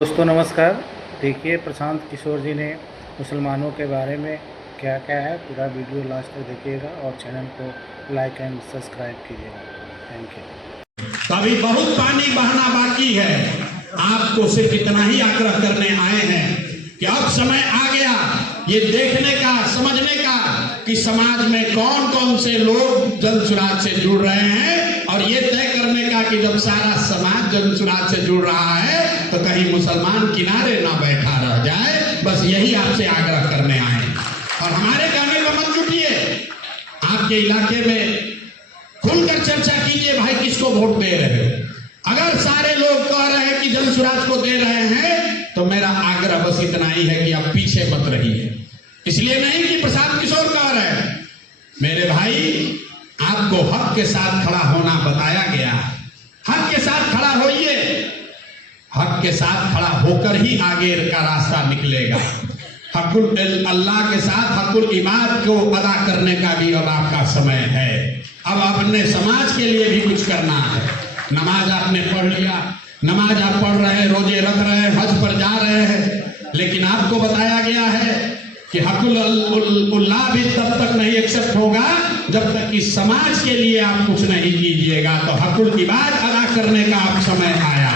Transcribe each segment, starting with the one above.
दोस्तों नमस्कार। देखिए प्रशांत किशोर जी ने मुसलमानों के बारे में क्या क्या है, पूरा वीडियो लास्ट तक देखिएगा और चैनल को लाइक एंड सब्सक्राइब कीजिएगा। Thank you. अभी बहुत पानी बहना बाकी है। आपको सिर्फ इतना ही आग्रह करने आए हैं कि अब समय आ गया ये देखने का, समझने का कि समाज में कौन कौन से लोग जन सुराज से जुड़ रहे हैं, और ये तय करने का कि जब सारा समाज जन सुराज से जुड़ रहा है तो कहीं मुसलमान किनारे ना बैठा रह जाए। बस यही आपसे आग्रह करने आए और हमारे कहने पर मत जुटिए। आपके इलाके में खुलकर चर्चा कीजिए, भाई किसको वोट दे रहे हो। अगर सारे लोग कह रहे हैं कि जन सुराज को दे रहे हैं तो मेरा आग्रह बस इतना ही है कि आप पीछे मत रहिए। इसलिए नहीं कि प्रशांत किशोर कह रहे हैं, मेरे भाई आपको हक के साथ खड़ा होना बताया गया। हक के साथ खड़ा होइए, हक के साथ खड़ा होकर ही आगे का रास्ता निकलेगा। हकुल अल्लाह के साथ हकुल इबाद को अदा करने का भी अब आपका समय है। अब अपने समाज के लिए भी कुछ करना है। नमाज आपने पढ़ लिया, नमाज आप पढ़ रहे हैं, रोजे रख रहे हैं, हज पर जा रहे हैं, लेकिन आपको बताया गया है कि हकुल्लाह भी तब तक नहीं एक्सेप्ट होगा जब तक कि समाज के लिए आप कुछ नहीं कीजिएगा। तो हकुल इबाद अदा करने का अब समय आया।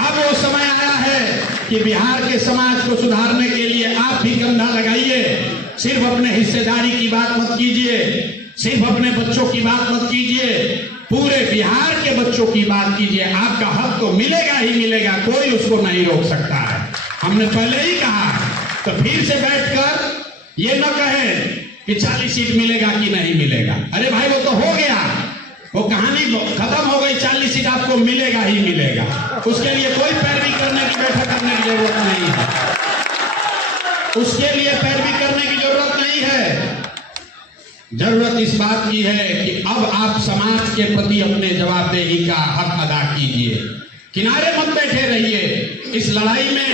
अब वो समय आया है कि बिहार के समाज को सुधारने के लिए आप भी कंधा लगाइए। सिर्फ अपने हिस्सेदारी की बात मत कीजिए, सिर्फ अपने बच्चों की बात मत कीजिए, पूरे बिहार के बच्चों की बात कीजिए। आपका हक तो मिलेगा ही मिलेगा, कोई उसको नहीं रोक सकता है। हमने पहले ही कहा, तो फिर से बैठकर ये न कहें कि 40 सीट मिलेगा कि नहीं मिलेगा। अरे भाई वो तो हो गया, वो कहानी खत्म हो गई। 40 सीट आपको मिलेगा ही मिलेगा, उसके लिए कोई पैरवी करने की, बैठक करने की जरूरत नहीं है। उसके लिए पैरवी करने की जरूरत नहीं है। जरूरत इस बात की है कि अब आप समाज के प्रति अपने जवाबदेही का हक अदा कीजिए। किनारे मत बैठे रहिए। इस लड़ाई में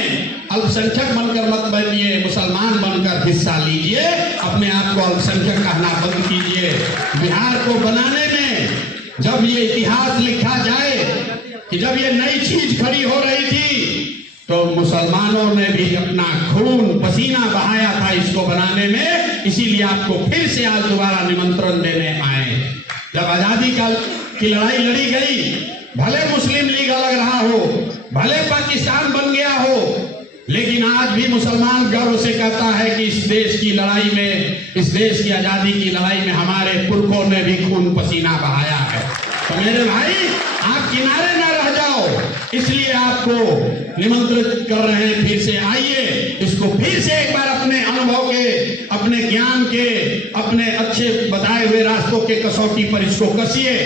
अल्पसंख्यक बनकर मत बनिए, मुसलमान बनकर हिस्सा लीजिए। अपने आप को अल्पसंख्यक कहना बंद कीजिए। बिहार को बनाने में जब ये इतिहास लिखा जाए कि जब ये नई चीज खड़ी हो रही थी तो मुसलमानों ने भी अपना खून पसीना बहाया था इसको बनाने में। इसीलिए आपको फिर से आज दोबारा निमंत्रण देने आए। जब आजादी की लड़ाई लड़ी गई, भले मुस्लिम लीग अलग रहा हो, भले पाकिस्तान बन गया हो, लेकिन आज भी मुसलमान गर्व से कहता है कि इस देश की लड़ाई में, इस देश की आजादी की लड़ाई में हमारे पुरखों ने भी खून पसीना बहाया है। तो मेरे भाई आप किनारे ना रह जाओ, इसलिए आपको निमंत्रित कर रहे हैं। फिर से आइए, इसको फिर से एक बार अपने अनुभव के, अपने ज्ञान के, अपने अच्छे बताए हुए रास्तों के कसौटी पर इसको कसिए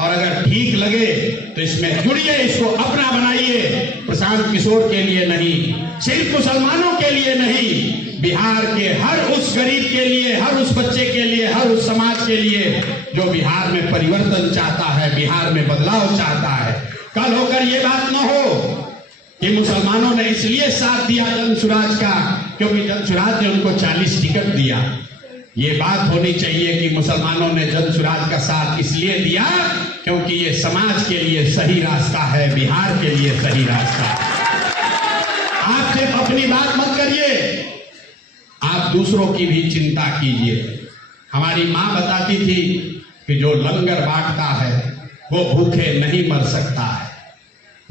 और अगर ठीक लगे तो इसमें जुड़िए, इसको अपना बनाइए। प्रशांत किशोर के लिए नहीं, सिर्फ मुसलमानों के लिए नहीं, बिहार के हर उस गरीब के लिए, हर उस बच्चे के लिए, हर उस समाज के लिए जो बिहार में परिवर्तन चाहता है, बिहार में बदलाव चाहता है। कल होकर ये बात न हो कि मुसलमानों ने इसलिए साथ दिया जन सुराज का क्योंकि जन सुराज ने उनको 40 टिकट दिया। ये बात होनी चाहिए कि मुसलमानों ने जन सुराज का साथ इसलिए दिया क्योंकि ये समाज के लिए सही रास्ता है, बिहार के लिए सही रास्ता है। आप सिर्फ अपनी बात मत करिए, आप दूसरों की भी चिंता कीजिए। हमारी माँ बताती थी कि जो लंगर बांटता है वो भूखे नहीं मर सकता है।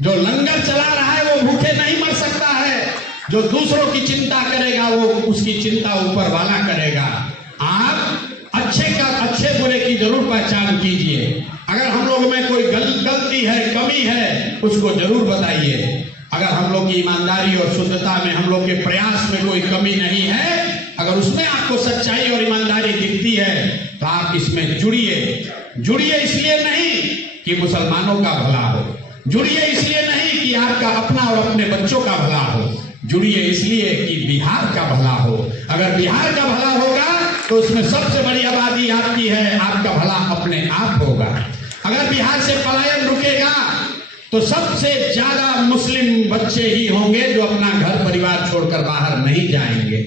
जो लंगर चला रहा है वो भूखे नहीं मर सकता है। जो दूसरों की चिंता करेगा वो उसकी चिंता ऊपर वाला करेगा। आप अच्छे बुरे की जरूर पहचान कीजिए। अगर हम लोगों में कोई गलती है, कमी है, उसको जरूर बताइए। अगर हम लोग की ईमानदारी और शुद्धता में, हम लोग के प्रयास में कोई कमी नहीं है, अगर उसमें आपको सच्चाई और ईमानदारी दिखती है तो आप इसमें जुड़िए। जुड़िए इसलिए नहीं कि मुसलमानों का भला हो, जुड़िए इसलिए नहीं कि आपका अपना और अपने बच्चों का भला हो, जुड़िए इसलिए कि बिहार का भला हो। अगर बिहार का भला होगा तो उसमें सबसे बड़ी आबादी आपकी है, आपका भला अपने आप होगा। अगर बिहार से पलायन रुकेगा तो सबसे ज्यादा मुस्लिम बच्चे ही होंगे जो अपना घर परिवार छोड़कर बाहर नहीं जाएंगे।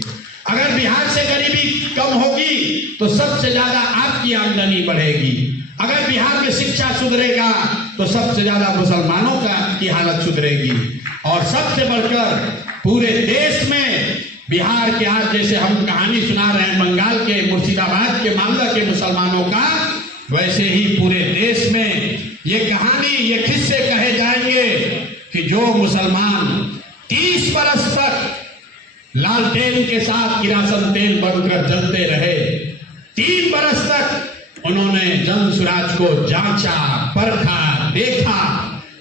अगर बिहार से गरीबी कम होगी तो सबसे ज्यादा आपकी आमदनी बढ़ेगी। अगर बिहार में शिक्षा सुधरेगा तो सबसे ज्यादा मुसलमानों की हालत सुधरेगी। और सबसे बढ़कर पूरे देश में बिहार के, आज जैसे हम कहानी सुना रहे हैं बंगाल के, मुर्शिदाबाद के, मालदा के मुसलमानों का, वैसे ही पूरे देश में ये कहानी, ये किस्से कहे जाएंगे कि जो मुसलमान 30 बरस तक लालटेन के साथ किरासन तेल बनकर जलते रहे, 3 बरस तक उन्होंने जन सुराज को जांचा, परखा, देखा,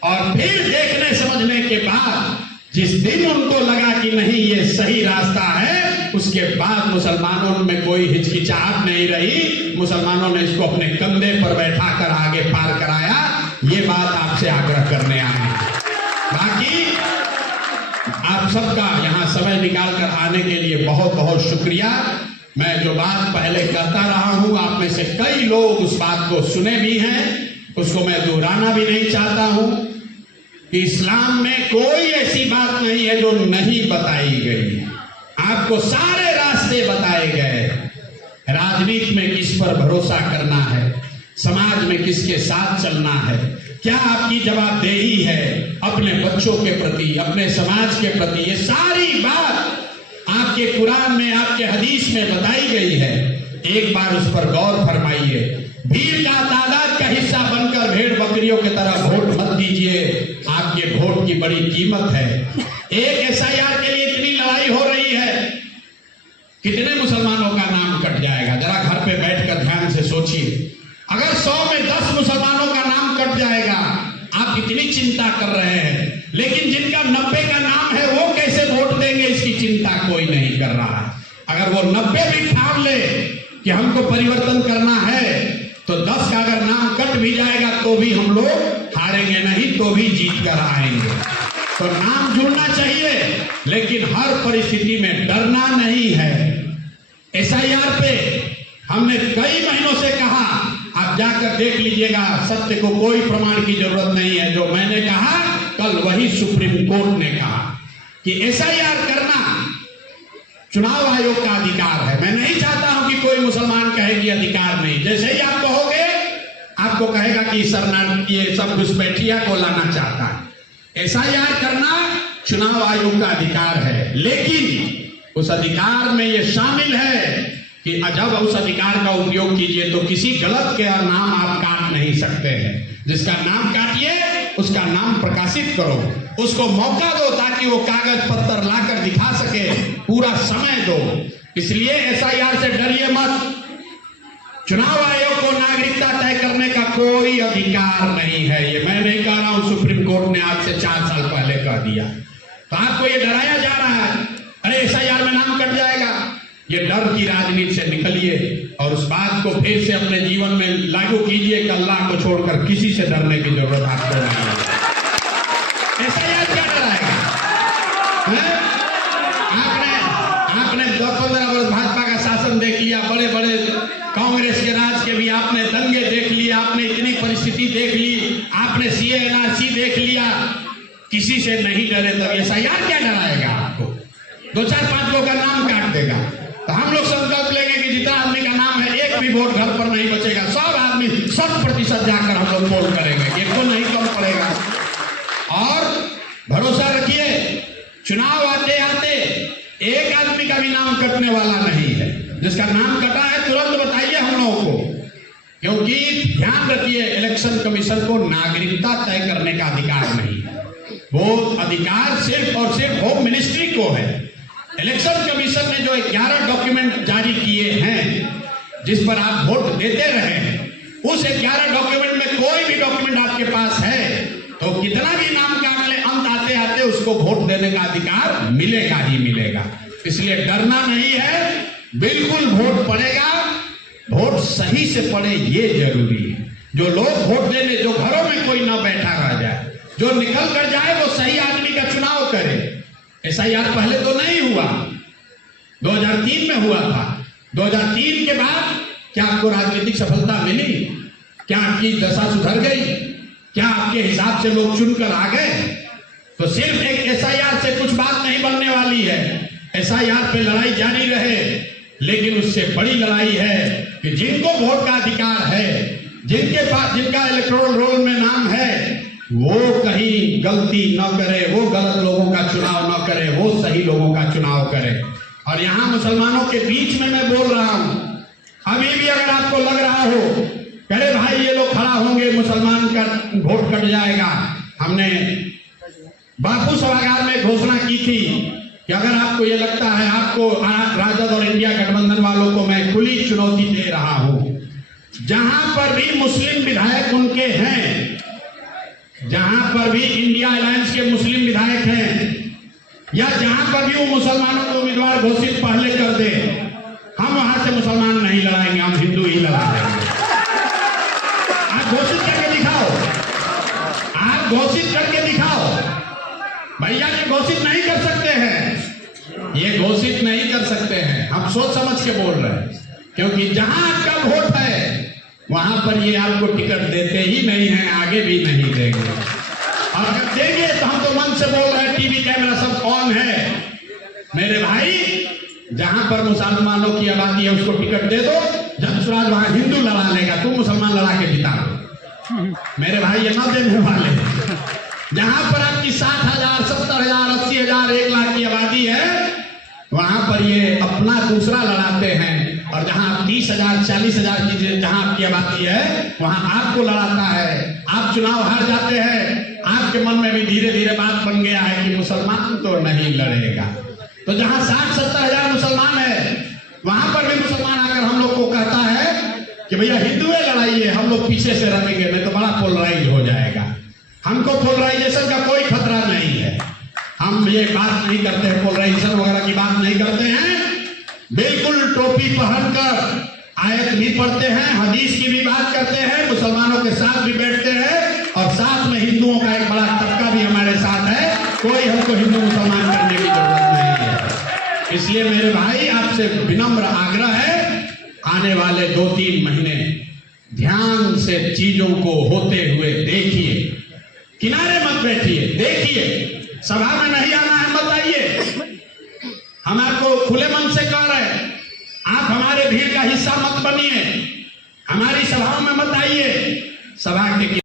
और फिर देखने समझने के बाद जिस दिन उनको लगा कि नहीं ये सही रास्ता है, उसके बाद मुसलमानों में कोई हिचकिचाहट नहीं रही, मुसलमानों ने इसको अपने कंधे पर बैठाकर आगे पार कराया। ये बात आपसे आग्रह करने आए। बाकी आप सबका यहाँ समय निकाल कर आने के लिए बहुत बहुत शुक्रिया। मैं जो बात पहले करता रहा हूँ, आप में से कई लोग उस बात को सुने भी हैं, उसको मैं दोहराना भी नहीं चाहता हूँ कि इस्लाम में कोई ऐसी बात नहीं है जो नहीं बताई गई। आपको सारे रास्ते बताए गए। राजनीति में किस पर भरोसा करना है, समाज में किसके साथ चलना है, क्या आपकी जवाबदेही है अपने बच्चों के प्रति, अपने समाज के प्रति, ये सारी बात आपके कुरान में, आपके हदीस में बताई गई है। एक बार उस पर गौर फरमाइए। भीड़ का तादाद का हिस्सा बनकर भेड़ बकरियों की तरह वोट मत दीजिए। आपके वोट की बड़ी कीमत है। एक SIR के लिए इतनी लड़ाई हो रही है, कितने मुसलमानों का नाम कट जाएगा? जरा घर पे बैठकर ध्यान से सोचिए। अगर 100 में 10 मुसलमानों का नाम कट जाएगा, आप इतनी चिंता कर रहे हैं, लेकिन जिनका 90 का नाम है वो कैसे वोट देंगे, इसकी चिंता कोई नहीं कर रहा। अगर वो 90 भी ठान ले कि हमको परिवर्तन करना है, तो 10 का अगर नाम कट भी जाएगा तो भी हम लोग हारेंगे नहीं, तो भी जीत कर आएंगे। तो नाम जुड़ना चाहिए, लेकिन हर परिस्थिति में डरना नहीं है। SIR पे हमने कई महीनों से कहा, आप जाकर देख लीजिएगा, सत्य को कोई प्रमाण की जरूरत नहीं है। जो मैंने कहा कल वही सुप्रीम कोर्ट ने कहा कि SIR करना चुनाव आयोग का अधिकार है। मैं नहीं चाहता हूं कि कोई मुसलमान कहे कि अधिकार नहीं। जैसे ही आप कहोगे, आपको कहेगा कि ये सब घुसपैठिया को लाना चाहता है। SIR करना चुनाव आयोग का अधिकार है, लेकिन उस अधिकार में यह शामिल है कि जब उस अधिकार का उपयोग कीजिए तो किसी गलत के नाम आप काट नहीं सकते हैं। जिसका नाम काटिए उसका नाम प्रकाशित करो, उसको मौका दो ताकि वो कागज पत्तर लाकर दिखा सके, पूरा समय दो। इसलिए SIR से डरिए मत। चुनाव आयोग को नागरिकता तय करने का कोई अधिकार नहीं है। ये मैं नहीं कह रहा हूं, सुप्रीम कोर्ट ने आज से 4 साल पहले कह दिया। तो आपको ये डराया जा रहा है, अरे SIR में नाम कट जाएगा। ये डर की राजनीति से निकलिए और उस बात को फिर से अपने जीवन में लागू कीजिए कि अल्लाह को छोड़कर किसी से डरने की जरूरत आपको नहीं है। SIR क्या डराएगा? आपने 10-15 वर्ष भाजपा का शासन देख लिया, बड़े बड़े कांग्रेस के राज के भी आपने दंगे देख लिए, आपने इतनी परिस्थिति देख ली, आपने CA NRC देख लिया, किसी से नहीं डरे। तब SIR क्या डराएगा आपको? 2-4-5 लोगों का नाम काट देगा। तो हम लोग संकल्प लेंगे कि जितना आदमी का नाम है, एक भी वोट घर पर नहीं बचेगा। सब आदमी 100% जाकर हम लोग वोट करेंगे, एक को नहीं कम पड़ेगा। और भरोसा रखिए, चुनाव आते आते एक आदमी का भी नाम कटने वाला नहीं है। जिसका नाम कटा है तुरंत बताइए हम लोगों को, क्योंकि ध्यान रखिए, इलेक्शन कमीशन को नागरिकता तय करने का अधिकार नहीं है। वो अधिकार सिर्फ और सिर्फ होम मिनिस्ट्री को है। इलेक्शन कमीशन ने जो 11 डॉक्यूमेंट जारी किए हैं जिस पर आप वोट देते रहे, उस 11 डॉक्यूमेंट में कोई भी डॉक्यूमेंट आपके पास है तो कितना भी नाम काट ले, अंत आते आते उसको वोट देने का अधिकार मिलेगा ही मिलेगा। इसलिए डरना नहीं है, बिल्कुल वोट पड़ेगा, वोट सही से पड़े ये जरूरी है। जो लोग वोट देने, जो घरों में कोई ना बैठा रह जाए, जो निकल कर जाए वो सही आदमी का चुनाव करे। SIR पहले तो नहीं हुआ, 2003 में हुआ था। 2003 के बाद क्या आपको राजनीतिक सफलता मिली? क्या आपकी दशा सुधर गई? क्या आपके हिसाब से लोग चुनकर आ गए? तो सिर्फ एक SIR से कुछ बात नहीं बनने वाली है। SIR पे लड़ाई जारी रहे, लेकिन उससे बड़ी लड़ाई है कि जिनको वोट का अधिकार है जिनके पास जिनका इलेक्टोरल रोल में नाम है वो कहीं गलती न करे, वो गलत लोगों का चुनाव न करे, वो सही लोगों का चुनाव करे। और यहाँ मुसलमानों के बीच में मैं बोल रहा हूं, अभी भी अगर आपको लग रहा हो अरे भाई ये लोग खड़ा होंगे मुसलमान का वोट कट जाएगा, हमने बापू सभागार में घोषणा की थी कि अगर आपको ये लगता है, आपको राजद और इंडिया गठबंधन वालों को मैं खुली चुनौती दे रहा हूं, जहां पर भी मुस्लिम विधायक उनके हैं, जहां पर भी इंडिया अलायंस के मुस्लिम विधायक हैं, या जहां पर भी वो मुसलमानों को उम्मीदवार घोषित पहले कर दे, हम वहां से मुसलमान नहीं लड़ाएंगे, हम हिंदू ही लड़ाएंगे। आप घोषित करके दिखाओ, आप घोषित करके दिखाओ। भैया ये घोषित नहीं कर सकते हैं, ये घोषित नहीं कर सकते हैं, हम सोच समझ के बोल रहे हैं, क्योंकि जहां आपका वोट है वहां पर ये आपको टिकट देते ही नहीं है, आगे भी नहीं देंगे। और अगर देंगे तो हम तो मन से बोल रहे हैं, टीवी कैमरा सब ऑन है, मेरे भाई जहां पर मुसलमानों की आबादी है उसको टिकट दे दो, जब स्वराज वहां हिंदू लड़ा लेगा, तुम मुसलमान लड़ा के जिता दो। मेरे भाई ये न देने वाले, जहां पर आपकी 60,000, 70,000, 80,000, 1 लाख की आबादी है वहां पर ये अपना दूसरा लड़ाते हैं, और जहां 30,000, 40,000 की जहां आपकी आबादी है वहां आपको लड़ाता है। आप चुनाव हार जाते हैं, आपके मन में भी धीरे धीरे बात बन गया है कि मुसलमान तो नहीं लड़ेगा। तो जहां 60-70,000 मुसलमान है वहां पर भी मुसलमान आकर हम लोग को कहता है कि भैया हिंदुए लड़ाइए, हम लोग पीछे से रहेंगे, नहीं तो बड़ा पोलराइज हो जाएगा। हमको पोलराइजेशन का कोई खतरा नहीं है, हम ये बात नहीं करते हैं, पोलराइजेशन वगैरह की बात नहीं करते हैं। बिल्कुल टोपी पहनकर आयत भी पढ़ते हैं, हदीस की भी बात करते हैं, मुसलमानों के साथ भी बैठते हैं, और साथ में हिंदुओं का एक बड़ा तबका भी हमारे साथ है। कोई हमको हिंदू मुसलमान करने की जरूरत नहीं है। इसलिए मेरे भाई आपसे विनम्र आग्रह है, आने वाले 2-3 महीने ध्यान से चीजों को होते हुए देखिए, किनारे मत बैठिए, देखिए। सभा में नहीं आना है मत आइए, हम आपको खुले मन से कह रहे हैं, आप हमारे भीड़ का हिस्सा मत बनिए, हमारी सभाओं में मत आइए। सभा के